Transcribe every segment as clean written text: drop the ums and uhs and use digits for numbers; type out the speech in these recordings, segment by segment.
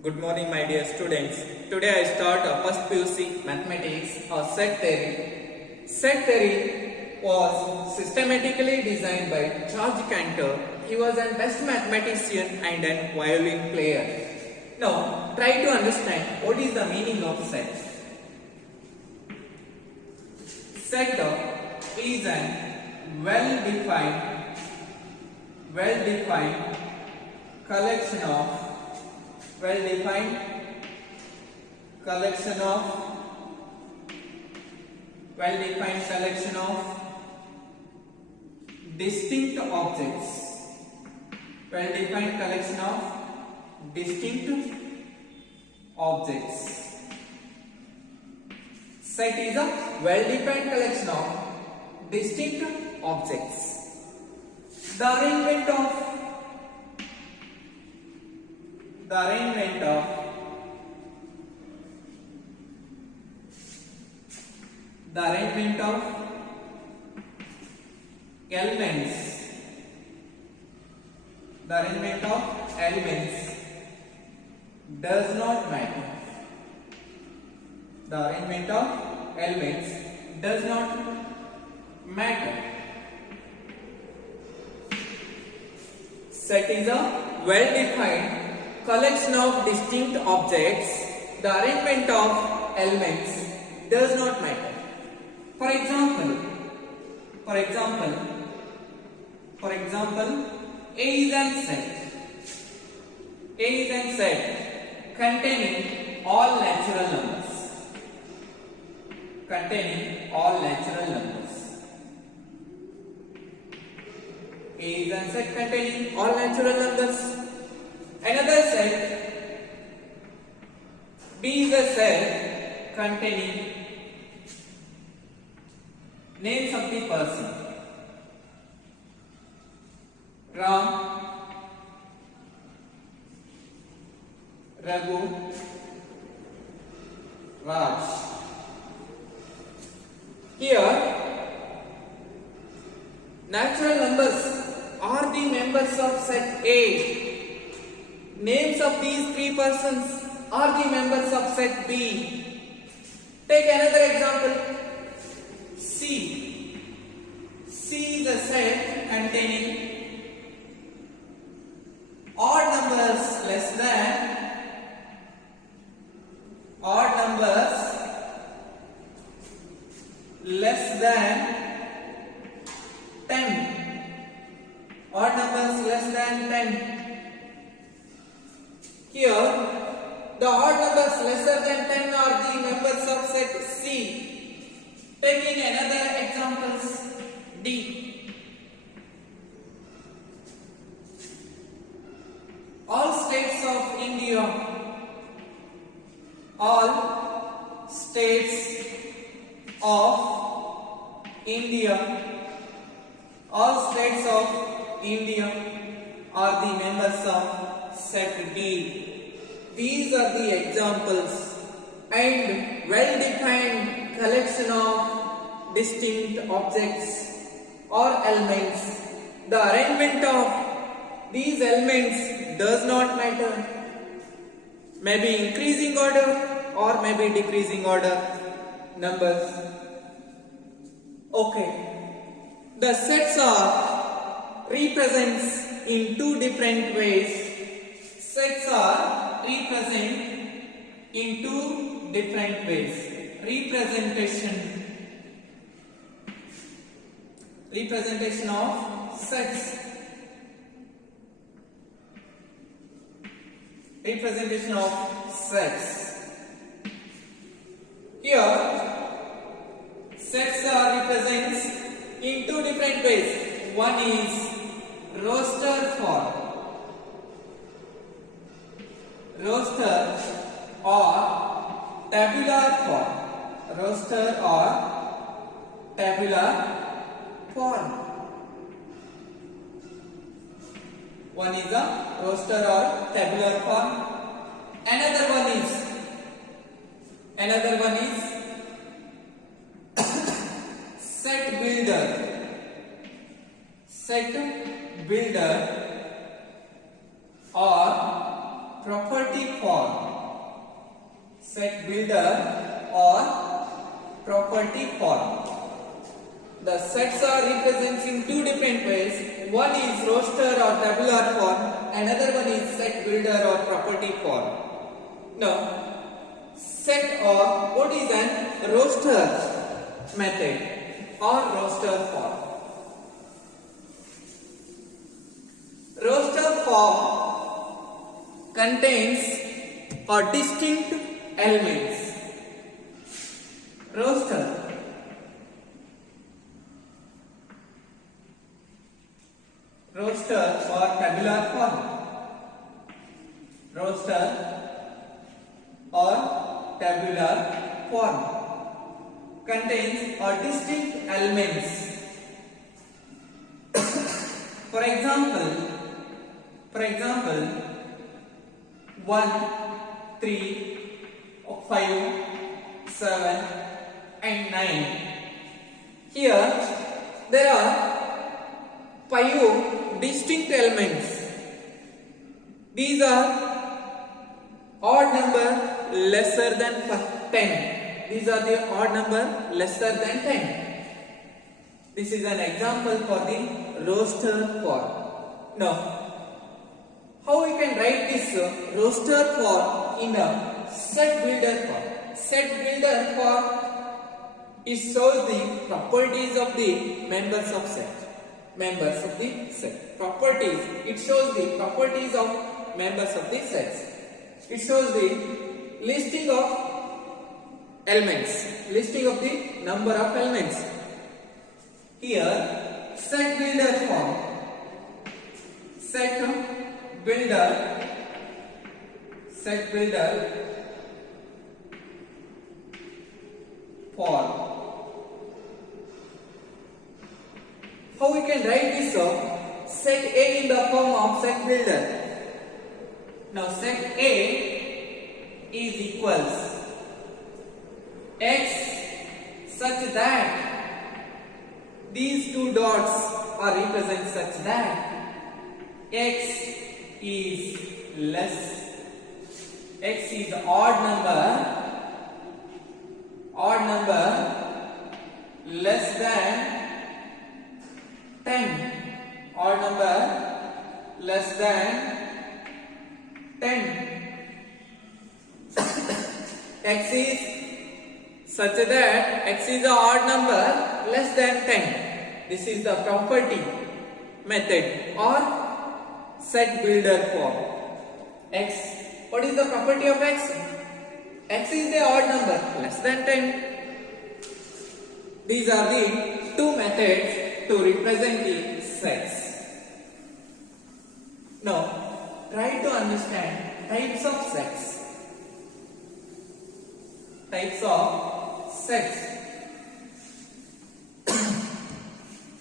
Good morning, my dear students. Today I start first PUC mathematics or set theory. Set theory was systematically designed by George Cantor. He was a best mathematician and a violin player. Now try to understand what is the meaning of set. Set is a well-defined collection of distinct objects. Set is a well-defined collection of distinct objects. The arrangement of elements does not matter. The arrangement of elements does not matter. Set is a well-defined collection of distinct objects. The arrangement of elements does not matter. For example, A is an set containing all natural numbers. A is a set containing all natural numbers. Another set, B is a set containing names of the person. Ram, Raghu, Raj. Here, natural numbers are the members of set A. Names of these three persons are the members of set B. Take another example. C is a set containing odd numbers less than 10. Odd numbers less than 10. Here, the odd numbers lesser than 10 are the members of set C. Taking another examples, D. All states of India are the members of set D. These are the examples and well-defined collection of distinct objects or elements. The arrangement of these elements does not matter. Maybe increasing order or maybe decreasing order numbers. Okay. The sets are represents in two different ways. Sets are represent in two different ways. Representation of sets. Here, sets are represents in two different ways. One is roster form. Roster or tabular form. One is a roster or tabular form. Another one is set builder or property form. Set builder or property form. The sets are represented in two different ways. One is roster or tabular form, another one is set builder or property form. Now, set or what is an roster method or roster form? Roster form contains or distinct elements. Roster or tabular form. Roster or tabular form contains or distinct elements. For example, 1, 3, 5, 7 and 9. Here there are 5 distinct elements. These are odd number lesser than 10. These are the odd number lesser than 10. This is an example for the roster form. Now, how we can write this roster form in a set builder form? Set builder form is shows the properties of the members of set. Members of the set. Properties. It shows the properties of members of the sets. It shows the listing of elements. Listing of the number of elements. Here, set builder form. Set builder form. How we can write this set A in the form of set builder. Now set A is equals x such that these two dots are represent such that x is odd number less than 10. Odd number less than 10. X is such that x is an odd number less than 10. This is the property method or set builder form. X. What is the property of x? X is the odd number less than 10. These are the two methods to represent the sets. Now, try to understand types of sets. Types of sets.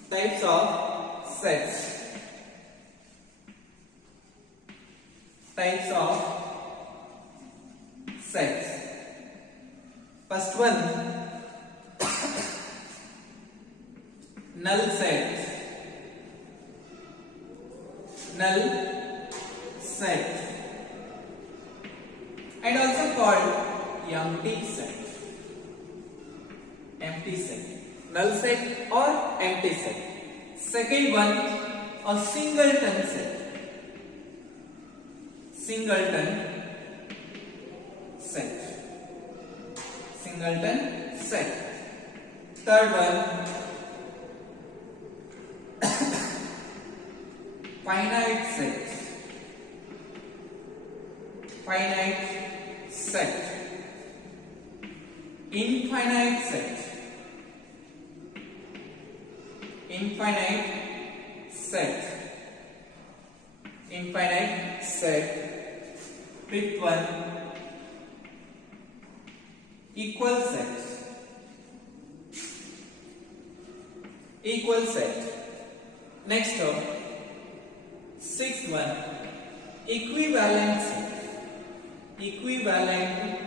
Types of sets. Types of sets. First one, null set. Null set. And also called empty set. Empty set. Null set or empty set. Second one, a singleton set. Singleton set. Singleton set. Third one, finite set. Finite set. Infinite set. Infinite set. Infinite set. Fifth one, equal set. Equal set. Next one, sixth one, equivalent set. Equivalent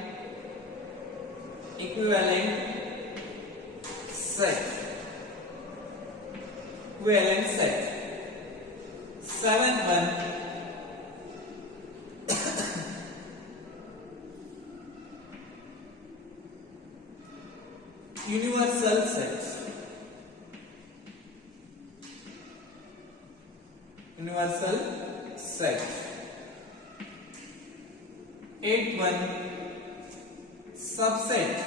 set. Equivalent set. Seventh one, universal set. Universal set. 8-1 subset.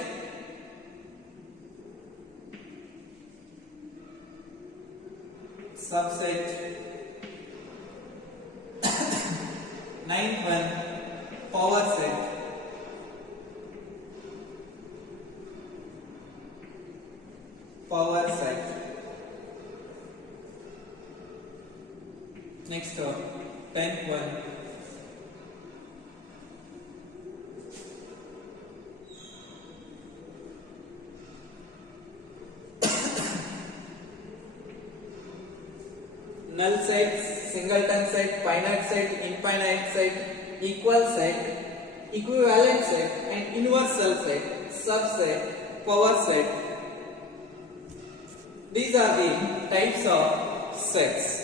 Subset. 9-1 power set. Power set. Next one, 10-1 null set, singleton set, finite set, infinite set, equal set, equivalent set, and universal set, subset, power set. These are the types of sets.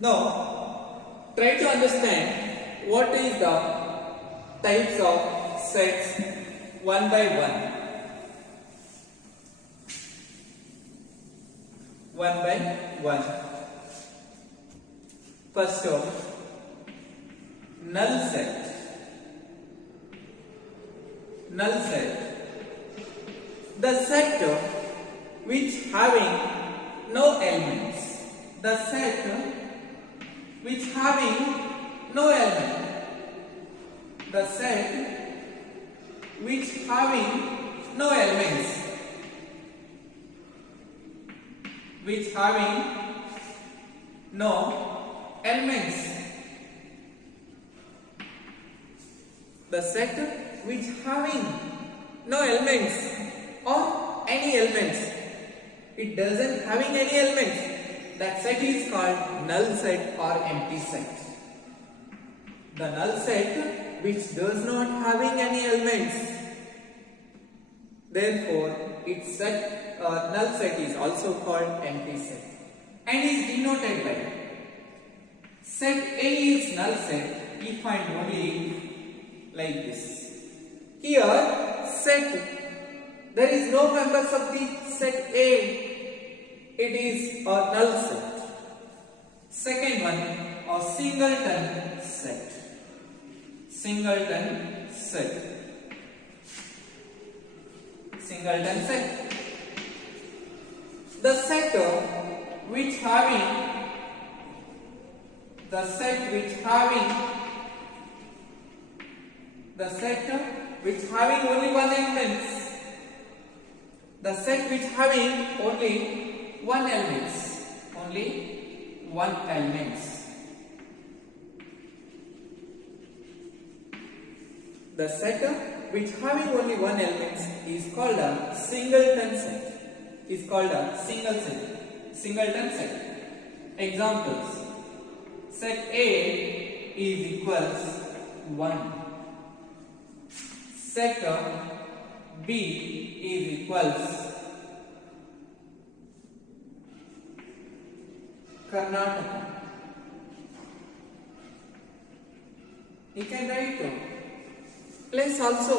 Now, try to understand what is the types of sets one by one. One by one. First of null set. Null set. The set which having no elements. The set which having no element. The set which having no elements. Which having no elements. The set which having no elements or any elements. It doesn't having any elements. That set is called null set or empty set. The null set which does not having any elements. Therefore, its set null set is also called empty set and is denoted by set A is null set if and only like this. Here, set there is no members of the set A. It is a null set. Second one, a singleton set. Singleton set. Singleton set. The set which having the set which having only one elements. The set which having only one elements. Only one elements. The set which having only one elements is called a singleton set. Is called a singleton set. Examples: set A is equals 1. Set B is equals Karnataka. You can write place also.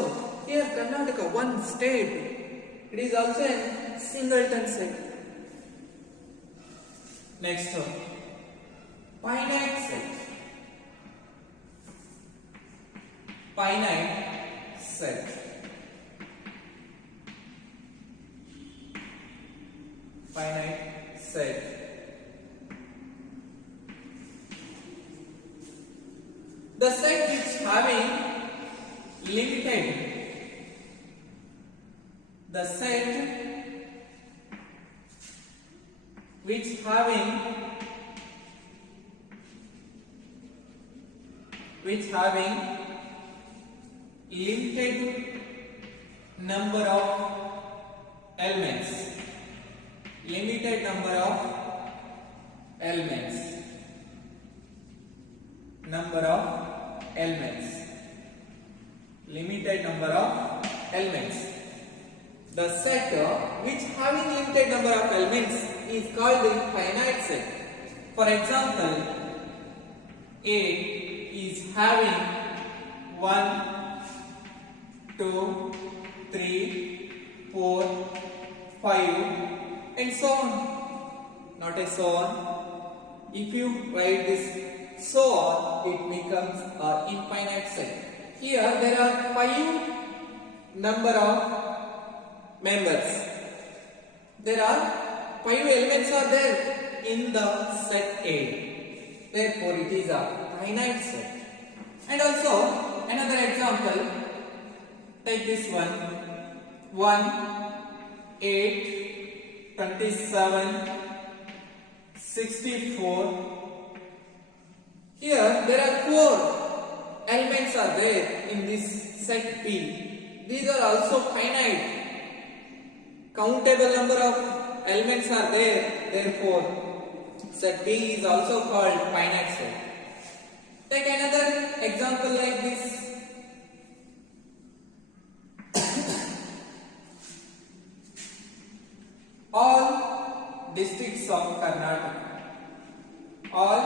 Here Karnataka, one state. It is also a singleton set. Next one, finite set. Finite set. Finite set. The set which having limited. The set which having limited number of elements. Limited number of elements. Number of elements. Limited number of elements. The set which having limited number of elements is called the finite set. For example, A is having 1, 2, 3, 4, 5, and so on. Not a so on. If you write this so on, it becomes an infinite set. Here there are 5 number of members. There are 5 elements are there in the set A. Therefore, it is a finite set. And also another example. Take this one. 1, 8, 27, 64. Here there are 4 elements are there in this set B. These are also finite. Countable number of elements are there. Therefore, set B is also called finite set. Take another example like this. All districts of Karnataka. All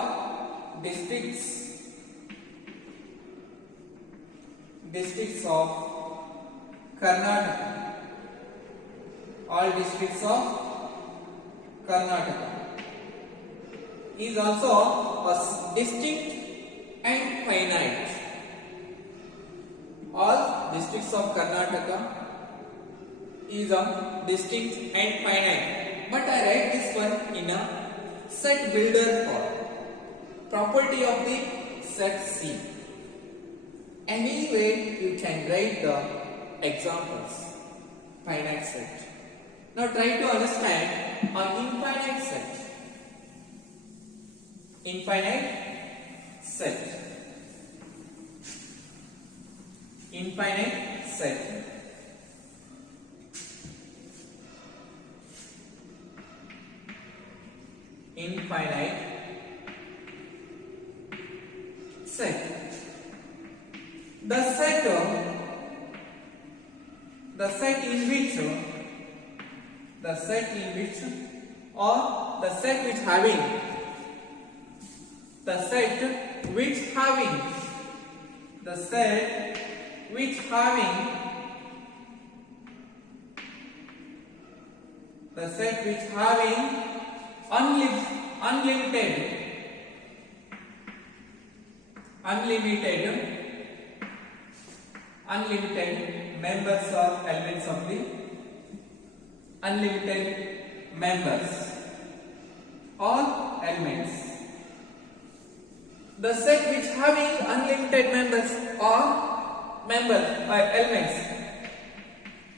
districts of Karnataka. All districts of Karnataka is also a distinct and finite. All districts of Karnataka is a distinct and finite. But I write this one in a set builder form. Property of the set C. Anyway, you can write the examples. Finite set. Now try to understand an infinite set. Infinite set. Infinite set. Infinite set. The set in which or the set which having the set which having unlimited members or elements of the unlimited members or elements. The set which having unlimited members or elements.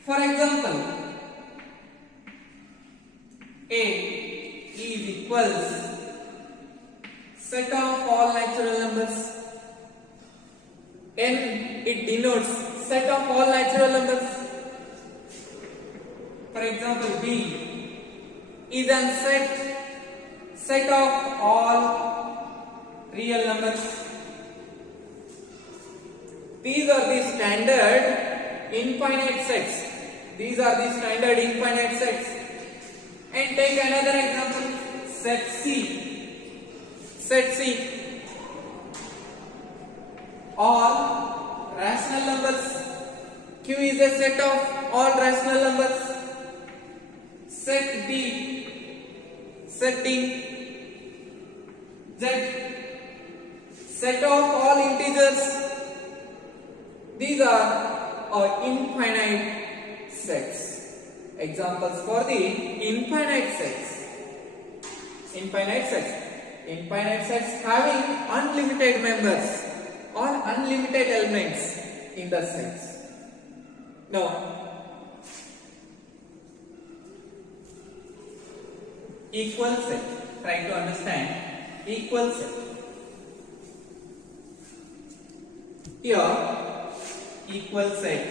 For example, A is equals set of all natural numbers. N, it denotes set of all natural numbers. For example, B is a set of all real numbers. These are the standard infinite sets. These are the standard infinite sets. And take another example, set C. Set C. All rational numbers. Q is a set of all rational numbers. Set D. Set D. Z. Set of all integers. These are our infinite sets. Examples for the infinite sets. Infinite sets. Infinite sets having unlimited members or unlimited elements in the sets. Now, equal set. Try to understand equal set. Here, equal set.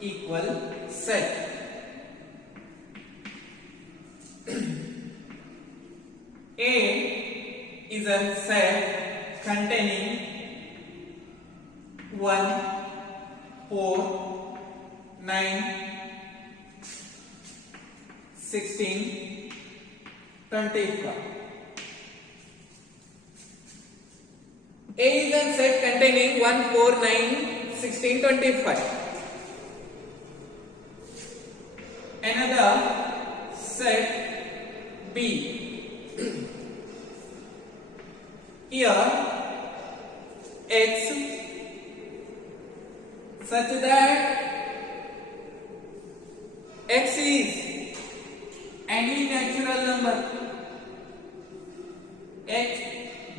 Equal set. A is a set containing 1, 4, 9, 16, 25. A is a set containing 1, 4, 9, 16, 25. Here x such that x is any natural number. X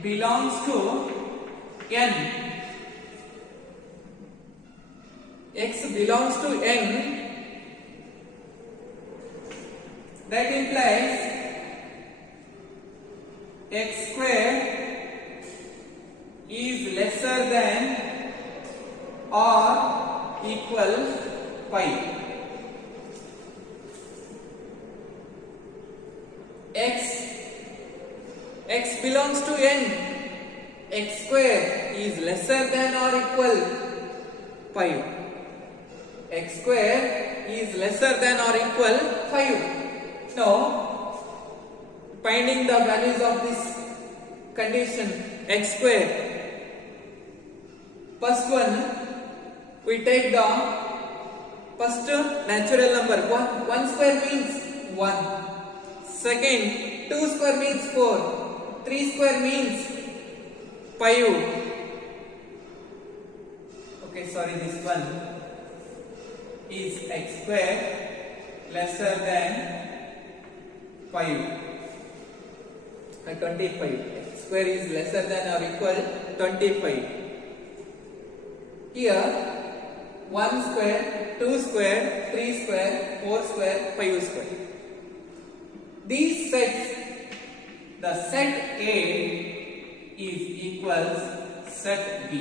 belongs to n. X belongs to n. That implies x square is lesser than or equal pi. X belongs to n. X square is lesser than or equal pi. X square is lesser than or equal 5. Now, finding the values of this condition x square. First one, we take the first natural number. 1 square means 1. Second, 2 square means 4. 3 square means 5. Okay, sorry, this one is x square lesser than 5. 25. X square is lesser than or equal 25. Here 1 square, 2 square, 3 square, 4 square, 5 square. These sets, the set A is equals set B.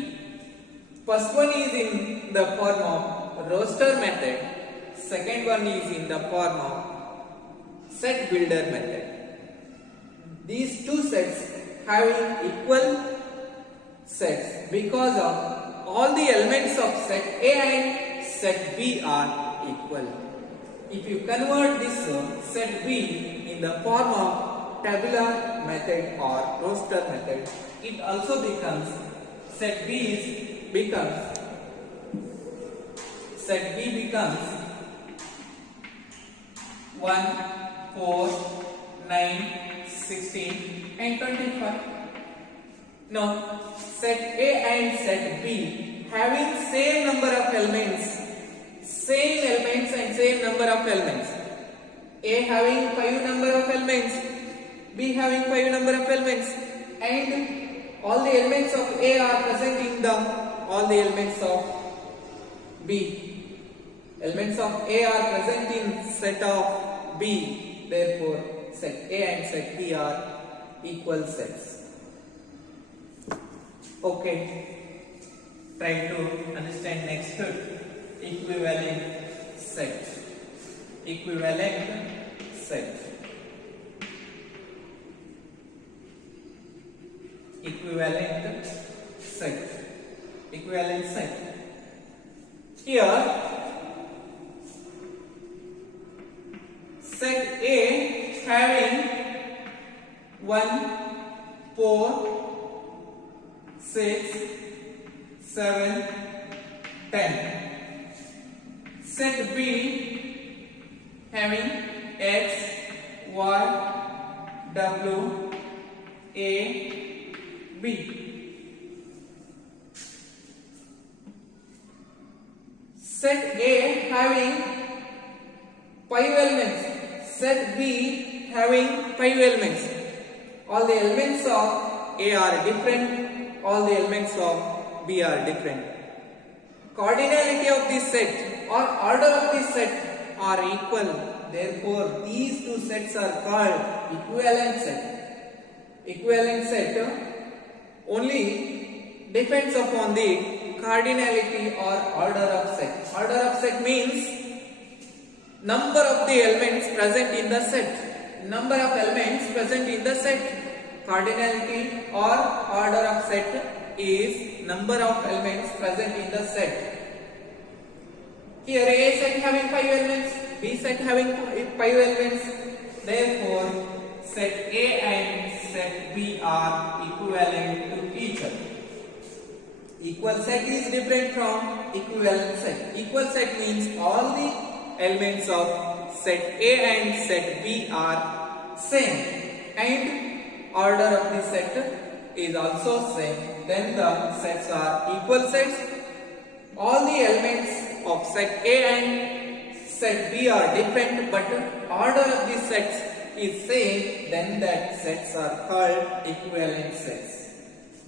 First one is in the form of roster method. Second one is in the form of set builder method. These two sets having equal sets because of all the elements of set A and set B are equal. If you convert this set B in the form of tabular method or roster method, it also becomes set B becomes 1, 4, 9, 16 and 25. Now, set A and set B having same number of elements, and same number of elements. A having 5 number of elements, B having 5 number of elements, and all the elements of A are present in all the elements of B. Elements of A are present in set of B. Therefore, set A and set B are equal sets. Okay. Try to understand next equivalent set. Equivalent set. Equivalent set. Equivalent set. Here, set A having 1, 4, 6, 7, 10. Set B having X, Y, W, A, B. Set A having 5 elements. Set B having 5 elements. All the elements of A are different. All the elements of B are different. Cardinality of this set or order of this set are equal. Therefore, these two sets are called equivalent set. Equivalent set only depends upon the cardinality or order of set. Order of set means number of the elements present in the set. Number of elements present in the set. Cardinality or order of set is number of elements present in the set. Here A set having 5 elements, B set having 5 elements. Therefore, set A and set B are equivalent to each other. Equal set is different from equivalent set. Equal set means all the elements of set A and set B are same, and order of the set is also same, then the sets are equal sets. All the elements of set A and set B are different, but order of the sets is same, then that sets are called equivalent sets.